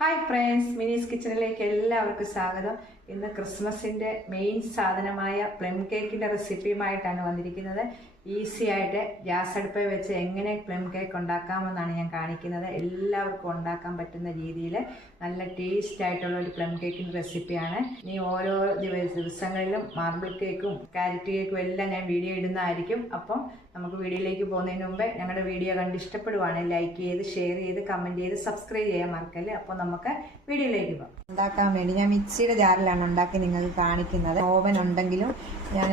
Hi friends, മിനീസ് കിച്ചണിലേക്ക് എല്ലാവർക്കും സ്വാഗതം. ഇന്ന് ക്രിസ്മസിൻ്റെ മെയിൻ സാധനമായ പ്ലം കേക്കിൻ്റെ റെസിപ്പിയുമായിട്ടാണ് വന്നിരിക്കുന്നത്. ഈസി ആയിട്ട് ഗ്യാസ് അടുപ്പിൽ വെച്ച് എങ്ങനെ പ്ലം കേക്ക് ഉണ്ടാക്കാമെന്നാണ് ഞാൻ കാണിക്കുന്നത്. എല്ലാവർക്കും ഉണ്ടാക്കാൻ പറ്റുന്ന രീതിയിൽ നല്ല ടേസ്റ്റ് ആയിട്ടുള്ള ഒരു പ്ലം കേക്കിൻ്റെ റെസിപ്പിയാണ്. ഇനി ഓരോ ദിവസങ്ങളിലും മാർബിൾ കേക്കും ക്യാരറ്റ് കേക്കും എല്ലാം ഞാൻ വീഡിയോ ഇടുന്നതായിരിക്കും. അപ്പം നമുക്ക് വീഡിയോയിലേക്ക് പോകുന്നതിന് മുമ്പേ ഞങ്ങളുടെ വീഡിയോ കണ്ട് ഇഷ്ടപ്പെടുവാണെങ്കിൽ ലൈക്ക് ചെയ്ത്, ഷെയർ ചെയ്ത്, കമൻറ്റ് ചെയ്ത്, സബ്സ്ക്രൈബ് ചെയ്യാൻ മറക്കല്ലേ. അപ്പോൾ നമുക്ക് വീഡിയോയിലേക്ക് പോകാം. ഉണ്ടാക്കാൻ വേണ്ടി ഞാൻ മിക്സിയുടെ ജാറിലാണ് ഉണ്ടാക്കി നിങ്ങൾക്ക് കാണിക്കുന്നത്. ഓവൻ ഉണ്ടെങ്കിലും ഞാൻ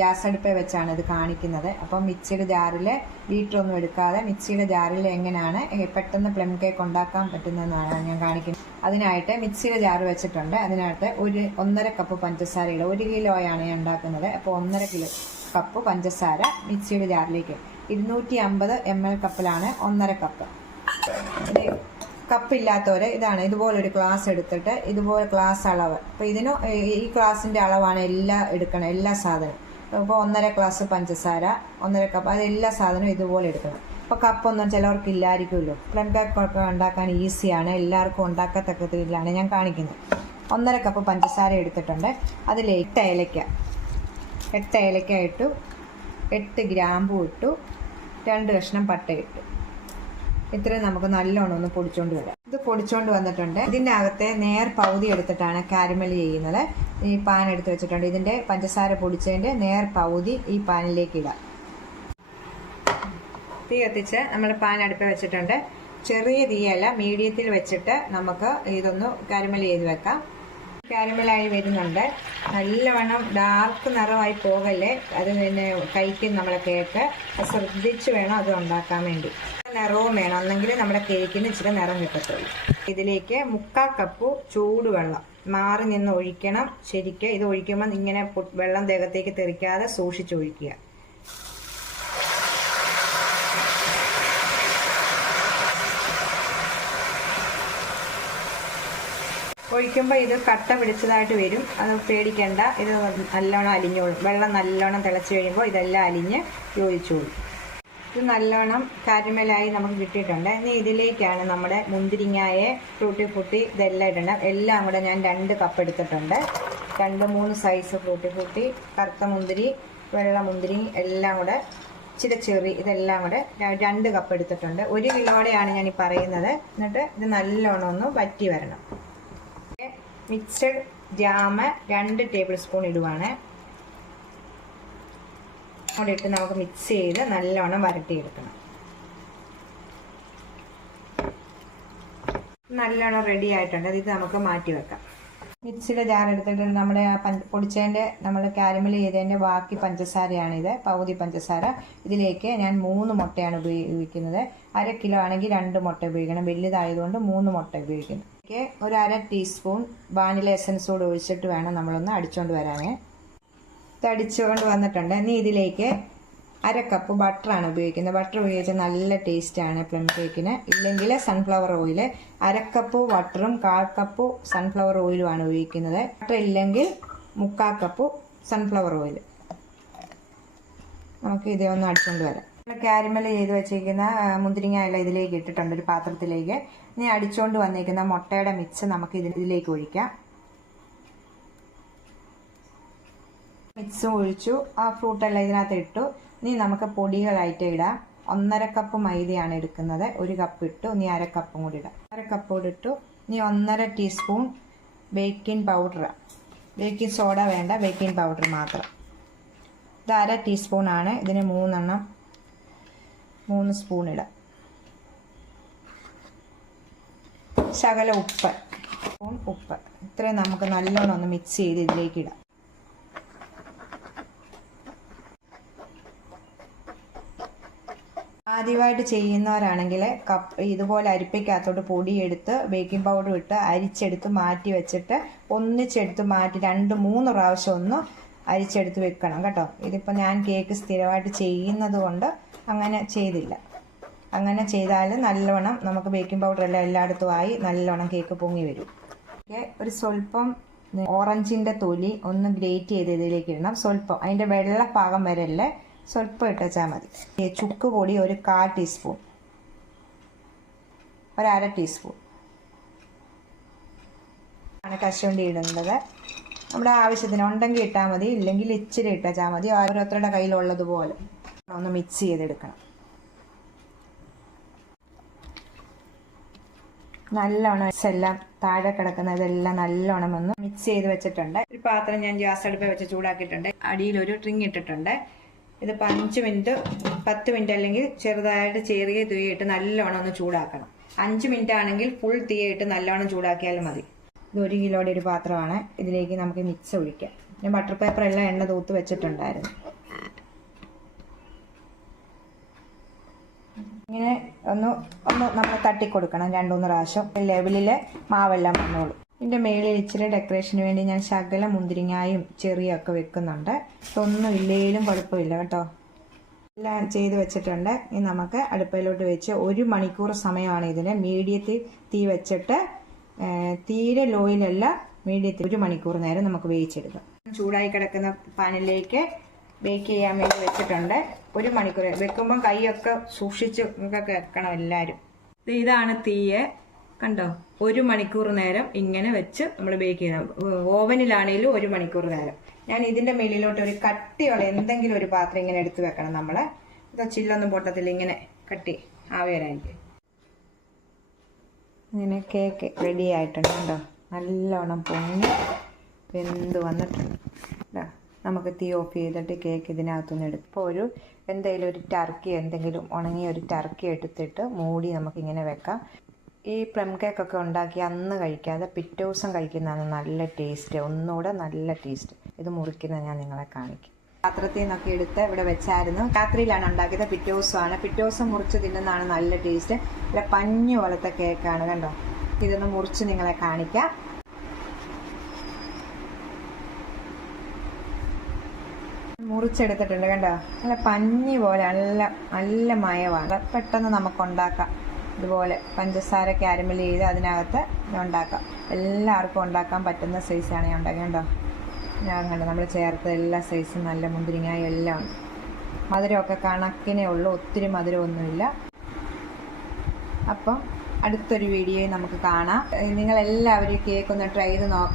ഗ്യാസ് അടുപ്പിൽ വെച്ചാണ് ഇത് കാണിക്കുന്നത്. അപ്പം മിക്സിയുടെ ജാറിൽ ബീറ്ററൊന്നും എടുക്കാതെ മിക്സിയുടെ ജാറിൽ എങ്ങനെയാണ് പെട്ടെന്ന് പ്ലം കേക്ക് ഉണ്ടാക്കാൻ പറ്റുന്നതെന്നാണ് ഞാൻ കാണിക്കുന്നത്. അതിനായിട്ട് മിക്സിയുടെ ജാറ് വെച്ചിട്ടുണ്ട്. അതിനകത്ത് 1.5 കപ്പ് പഞ്ചസാര ഇടുക. 1 കിലോയാണ് ഞാൻ ഉണ്ടാക്കുന്നത്. അപ്പോൾ 1.5 കപ്പ് പഞ്ചസാര മിക്സിയുടെ ജാറിലേക്ക്. 250 ml കപ്പിലാണ് 1.5 കപ്പ്. കപ്പില്ലാത്തവരെ ഇതാണ്, ഇതുപോലൊരു ഗ്ലാസ് എടുത്തിട്ട് ഇതുപോലെ ഗ്ലാസ് അളവ്. അപ്പോൾ ഇതിന് ഈ ഗ്ലാസിൻ്റെ അളവാണ് എല്ലാം എടുക്കണം, എല്ലാ സാധനവും. അപ്പോൾ 1.5 ഗ്ലാസ് പഞ്ചസാര, 1.5 കപ്പ്, അത് എല്ലാ സാധനവും ഇതുപോലെ എടുക്കണം. അപ്പോൾ കപ്പൊന്നും ചിലവർക്ക് ഇല്ലായിരിക്കുമല്ലോ. പ്ലം കേക്ക് ഉണ്ടാക്കാൻ ഈസിയാണ്, എല്ലാവർക്കും ഉണ്ടാക്കത്തക്കതിലാണ് ഞാൻ കാണിക്കുന്നത്. 1.5 കപ്പ് പഞ്ചസാര എടുത്തിട്ടുണ്ട്. അതിലേക്ക് 8 ഏലക്ക ഇട്ടു, 8 ഗ്രാമ്പു ഇട്ടു, 2 കഷ്ണം പട്ട ഇട്ടു. ഇത്രയും നമുക്ക് നല്ലോണം ഒന്ന് പൊടിച്ചുകൊണ്ട് വരാം. ഇത് പൊടിച്ചുകൊണ്ട് വന്നിട്ടുണ്ട്. ഇതിൻ്റെ അകത്തെ പകുതി എടുത്തിട്ടാണ് കാരമൽ ചെയ്യുന്നത്. ഈ പാൻ എടുത്ത് വെച്ചിട്ടുണ്ട്. ഇതിൻ്റെ പഞ്ചസാര പൊടിച്ചതിൻ്റെ പകുതി ഈ പാനിലേക്ക് ഇടാം. തീ കത്തിച്ച് നമ്മൾ പാൻ അടുപ്പ് വെച്ചിട്ടുണ്ട്. ചെറിയ തീയല്ല, മീഡിയത്തിൽ വെച്ചിട്ട് നമുക്ക് ഇതൊന്ന് കാരമൽ ചെയ്ത് വെക്കാം. കാരമലായി വരുന്നുണ്ട്. നല്ലവണ്ണം ഡാർക്ക് നിറമായി പോകല്ലേ, അത് പിന്നെ കഴിക്കും നമ്മളെ കേക്ക്. ശ്രദ്ധിച്ച് വേണം അത് ഉണ്ടാക്കാൻ വേണ്ടി. നിറവും വേണം, എന്നെങ്കിൽ നമ്മുടെ കേക്കിന് ഇച്ചിരി നിറം കിട്ടത്തുള്ളൂ. ഇതിലേക്ക് 3/4 കപ്പ് ചൂടുവെള്ളം മാറി നിന്ന് ഒഴിക്കണം. ശരിക്കും ഇത് ഒഴിക്കുമ്പോൾ ഇങ്ങനെ വെള്ളം ദേഹത്തേക്ക് തെറിക്കാതെ സൂക്ഷിച്ചൊഴിക്കുക. ഒഴിക്കുമ്പോൾ ഇത് കട്ട പിടിച്ചതായിട്ട് വരും, അത് പേടിക്കേണ്ട. ഇത് നല്ലോണം അലിഞ്ഞോളും. വെള്ളം നല്ലോണം തിളച്ച് കഴിയുമ്പോൾ ഇതെല്ലാം അലിഞ്ഞ് യോജിച്ചോളും. ഇത് നല്ലോണം കാരമലായി നമുക്ക് കിട്ടിയിട്ടുണ്ട്. ഇനി ഇതിലേക്കാണ് നമ്മുടെ മുന്തിരിങ്ങായ, ഫ്രൂട്ടി ഫ്രൂട്ടി ഇതെല്ലാം ഇടണം. എല്ലാം കൂടെ ഞാൻ 2 കപ്പ് എടുത്തിട്ടുണ്ട്. 2-3 സൈസ് ഫ്രൂട്ടി ഫ്രൂട്ടി, കറുത്ത മുന്തിരി, വെള്ള മുന്തിരി എല്ലാം കൂടെ, ഇച്ചിരി ചെറി, ഇതെല്ലാം കൂടെ 2 കപ്പ് എടുത്തിട്ടുണ്ട്. 1 കിലോയുടെയാണ് ഞാൻ ഈ പറയുന്നത്. എന്നിട്ട് ഇത് നല്ലോണം ഒന്ന് വറ്റി വരണം. മിക്സഡ് ജാമ് 2 ടേബിൾ സ്പൂൺ ഇടുവാണ്. അവിടെ ഇട്ട് നമുക്ക് മിക്സ് ചെയ്ത് നല്ലോണം വരട്ടിയെടുക്കണം. നല്ലോണം റെഡി ആയിട്ടുണ്ട്. ഇത് നമുക്ക് മാറ്റി വെക്കാം. മിക്സിയുടെ ജാർ എടുത്തിട്ട് നമ്മുടെ പൊടിച്ചതിൻ്റെ നമ്മൾ കാരമൽ ചെയ്തതിൻ്റെ ബാക്കി പഞ്ചസാരയാണിത്, പകുതി പഞ്ചസാര. ഇതിലേക്ക് ഞാൻ 3 മുട്ടയാണ് ഉപയോഗിക്കുന്നത്. 1/2 കിലോ ആണെങ്കിൽ 2 മുട്ട ഉപയോഗിക്കണം. വലുതായതുകൊണ്ട് 3 മുട്ട ഉപയോഗിക്കുന്നു. ഒരു 1/2 ടീസ്പൂൺ വാനില എസൻസ് കൂടെ ഒഴിച്ചിട്ട് വേണം നമ്മളൊന്ന് അടിച്ചുകൊണ്ട് വരാൻ. ഇത് അടിച്ചുകൊണ്ട് വന്നിട്ടുണ്ട്. ഇനി ഇതിലേക്ക് 1/2 കപ്പ് ബട്ടറാണ് ഉപയോഗിക്കുന്നത്. ബട്ടർ ഉപയോഗിച്ച് നല്ല ടേസ്റ്റാണ് പ്ലം കേക്കിന്. ഇല്ലെങ്കിൽ സൺഫ്ലവർ ഓയിൽ. 1/2 കപ്പ് ബട്ടറും 1/4 കപ്പ് സൺഫ്ലവർ ഓയിലുമാണ് ഉപയോഗിക്കുന്നത്. ബട്ടർ ഇല്ലെങ്കിൽ 3/4 കപ്പ് സൺഫ്ലവർ ഓയിൽ. നമുക്ക് ഇതേ ഒന്ന് അടിച്ചുകൊണ്ട് വരാം. കാരമൽ ചെയ്ത് വെച്ചിരിക്കുന്ന മുന്തിരിങ്ങ എല്ലാം ഇതിലേക്ക് ഇട്ടിട്ടുണ്ട് ഒരു പാത്രത്തിലേക്ക്. ഇനി അടിച്ചുകൊണ്ട് വന്നിരിക്കുന്ന മുട്ടയുടെ മിക്സ് നമുക്ക് ഇതിലേക്ക് ഒഴിക്കാം. മിക്സും ഒഴിച്ചു. ആ ഫ്രൂട്ടെല്ലാം ഇതിനകത്ത് ഇട്ടു. ഇനി നമുക്ക് പൊടികളായിട്ട് ഇടാം. 1.5 കപ്പ് മൈദയാണ് എടുക്കുന്നത്. 1 കപ്പ് ഇട്ടു. ഇനി 1/2 കപ്പും കൂടി ഇടാം. 1/2 കപ്പ് കൂടി ഇട്ടു. ഇനി 1.5 teaspoon baking powder. Baking soda വേണ്ട, ബേക്കിംഗ് പൗഡർ മാത്രം. ഇത് 1/2 ടീസ്പൂണാണ്. ഇതിന് 3 സ്പൂൺ ഇടാം. ശകല ഉപ്പ്, ഇത്രയും നമുക്ക് നല്ലോണം ഒന്ന് മിക്സ് ചെയ്ത് ഇതിലേക്ക് ഇടാം. ആദ്യമായിട്ട് ചെയ്യുന്നവരാണെങ്കിൽ ഇതുപോലെ അരിപ്പയ്ക്കകത്തോട്ട് പൊടിയെടുത്ത് ബേക്കിംഗ് പൗഡർ ഇട്ട് അരിച്ചെടുത്ത് മാറ്റി വെച്ചിട്ട് ഒന്നിച്ചെടുത്ത് മാറ്റി 2-3 പ്രാവശ്യം ഒന്ന് അരിച്ചെടുത്ത് വെക്കണം കേട്ടോ. ഇതിപ്പോൾ ഞാൻ കേക്ക് സ്ഥിരമായിട്ട് ചെയ്യുന്നത് കൊണ്ട് അങ്ങനെ ചെയ്തില്ല. അങ്ങനെ ചെയ്താൽ നല്ലോണം നമുക്ക് ബേക്കിംഗ് പൗഡർ എല്ലാം എല്ലായിടത്തും ആയി നല്ലോണം കേക്ക് പൊങ്ങി വരും. ഒരു സ്വല്പം ഓറഞ്ചിൻ്റെ തൊലി ഒന്ന് ഗ്രേറ്റ് ചെയ്ത് ഇതിലേക്ക് ഇടണം. സ്വല്പം, അതിൻ്റെ വെള്ള ഭാഗം വരല്ലേ, സ്വല്പം ഇട്ടാൽ മതി. ചുക്ക് പൊടി ഒരു 1/4 ടീസ്പൂൺ, 1/2 ടീസ്പൂൺ. ആണ് കശുവണ്ടി ഇടുന്നത്. നമ്മുടെ ആവശ്യത്തിന് ഉണ്ടെങ്കിൽ ഇട്ടാൽ മതി, ഇല്ലെങ്കിൽ ഇച്ചിരി ഇട്ടാൽ മതി. ഓരോരുത്തരുടെ കയ്യിലുള്ളതുപോലെ ഒന്ന് മിക്സ് ചെയ്തെടുക്കണം. നല്ലോണം എല്ലാം താഴെ കിടക്കുന്ന ഇതെല്ലാം നല്ലോണം ഒന്ന് മിക്സ് ചെയ്ത് വെച്ചിട്ടുണ്ട്. ഒരു പാത്രം ഞാൻ ഗ്യാസ് അടുപ്പിൽ വെച്ച് ചൂടാക്കിയിട്ടുണ്ട്. അടിയിൽ ഒരു ട്രിങ് ഇട്ടിട്ടുണ്ട്. ഇത് 5 മിനിറ്റ് 10 മിനിറ്റ് അല്ലെങ്കിൽ ചെറുതായിട്ട് ചെറിയ തീയിട്ട് നല്ലോണം ഒന്ന് ചൂടാക്കണം. 5 മിനിറ്റ് ആണെങ്കിൽ ഫുൾ തീയിട്ട് നല്ലോണം ചൂടാക്കിയാലും മതി. ഇത് 1 കിലോയുടെ ഒരു പാത്രമാണ്. ഇതിലേക്ക് നമുക്ക് മിക്സ് ഒഴിക്കാം. ഞാൻ ബട്ടർ പേപ്പർ എല്ലാം എണ്ണ തൂത്ത് വെച്ചിട്ടുണ്ടായിരുന്നു. ഇങ്ങനെ ഒന്ന് നമ്മൾ തട്ടിക്കൊടുക്കണം 2-3 പ്രാവശ്യം. ലെവലിൽ മാവെല്ലാം വന്നോളൂ. ഇതിൻ്റെ മേളിൽ ഇച്ചിരി ഡെക്കറേഷന് വേണ്ടി ഞാൻ ശകല മുന്തിരിങ്ങായും ചെറിയൊക്കെ വെക്കുന്നുണ്ട്. ഇതൊന്നും ഇല്ലേലും കുഴപ്പമില്ല കേട്ടോ. എല്ലാം ചെയ്ത് വെച്ചിട്ടുണ്ട്. ഇനി നമുക്ക് അടുപ്പയിലോട്ട് വെച്ച് 1 മണിക്കൂർ സമയമാണ് ഇതിന്. മീഡിയത്തിൽ തീ വെച്ചിട്ട് തീരെ ലോയിലല്ല, മീഡിയത്തിൽ 1 മണിക്കൂർ നേരം നമുക്ക് വേവിച്ചെടുക്കാം. ചൂടായി കിടക്കുന്ന പാനിലേക്ക് ബേക്ക് ചെയ്യാൻ വേണ്ടി വെച്ചിട്ടുണ്ട്. 1 മണിക്കൂർ വെക്കുമ്പം കൈയൊക്കെ സൂക്ഷിച്ച് ഒക്കെ വെക്കണം എല്ലാവരും. ഇതാണ് തീയെ കണ്ടോ. 1 മണിക്കൂർ നേരം ഇങ്ങനെ വെച്ച് നമ്മൾ ബേക്ക് ചെയ്യണം. ഓവനിലാണെങ്കിലും 1 മണിക്കൂർ നേരം. ഞാൻ ഇതിൻ്റെ മേലിലോട്ട് ഒരു കട്ടിയുള്ള എന്തെങ്കിലും ഒരു പാത്രം ഇങ്ങനെ എടുത്ത് വെക്കണം. നമ്മൾ ഇത് ചില്ലൊന്നും പൊട്ടത്തില്ല, ഇങ്ങനെ കട്ടി ആവി വരാനിട്ട്. ഇങ്ങനെ കേക്ക് റെഡി ആയിട്ടുണ്ട് കണ്ടോ. നല്ലോണം പൊങ്ങി വെന്ത് വന്നിട്ടുണ്ട്. നമുക്ക് തീ ഓഫ് ചെയ്തിട്ട് കേക്ക് ഇതിനകത്തുനിന്ന് എടുക്കും. ഇപ്പോൾ എന്തെങ്കിലും ഒരു ടർക്കി, എന്തെങ്കിലും ഉണങ്ങിയ ഒരു ടർക്കി എടുത്തിട്ട് മൂടി നമുക്കിങ്ങനെ വെക്കാം. ഈ പ്ലം കേക്കൊക്കെ ഉണ്ടാക്കി അന്ന് കഴിക്കാതെ പിറ്റേ ദിവസം കഴിക്കുന്നതാണ് നല്ല ടേസ്റ്റ്, ഒന്നുകൂടെ നല്ല ടേസ്റ്റ്. ഇത് മുറിക്കുന്നത് ഞാൻ നിങ്ങളെ കാണിക്കും. പാത്രത്തിൽ നിന്നൊക്കെ എടുത്ത് ഇവിടെ വെച്ചായിരുന്നു. രാത്രിയിലാണ് ഉണ്ടാക്കിയത്, പിറ്റേ ദിവസമാണ്. പിറ്റേ ദിവസം മുറിച്ച് തിന്നുന്നതാണ് നല്ല ടേസ്റ്റ്. ഇവിടെ പഞ്ഞു പോലത്തെ കേക്കാണ് കണ്ടോ. ഇതൊന്ന് മുറിച്ച് നിങ്ങളെ കാണിക്കാം. മുറിച്ചെടുത്തിട്ടുണ്ട് കണ്ടോ. നല്ല പഞ്ഞി പോലെ നല്ല മയമാണ്. പെട്ടെന്ന് നമുക്ക് ഉണ്ടാക്കാം. ഇതുപോലെ പഞ്ചസാര കാരമൽ ചെയ്ത് അതിനകത്ത് ഉണ്ടാക്കാം. എല്ലാവർക്കും ഉണ്ടാക്കാൻ പറ്റുന്ന സൈസാണ് ഞാൻ ഉണ്ടാക്കിയത് കണ്ടോ. ഞാൻ കണ്ടോ നമ്മൾ ചേർത്ത് എല്ലാ സൈസും നല്ല മുന്തിരിങ്ങ എല്ലാം ഉണ്ട്. മധുരമൊക്കെ കണക്കിനേ ഉള്ളൂ, ഒത്തിരി മധുരമൊന്നുമില്ല. അപ്പം അടുത്തൊരു വീഡിയോയിൽ നമുക്ക് കാണാം. നിങ്ങളെല്ലാവരും കേക്ക് ഒന്ന് ട്രൈ ചെയ്ത് നോക്കാം.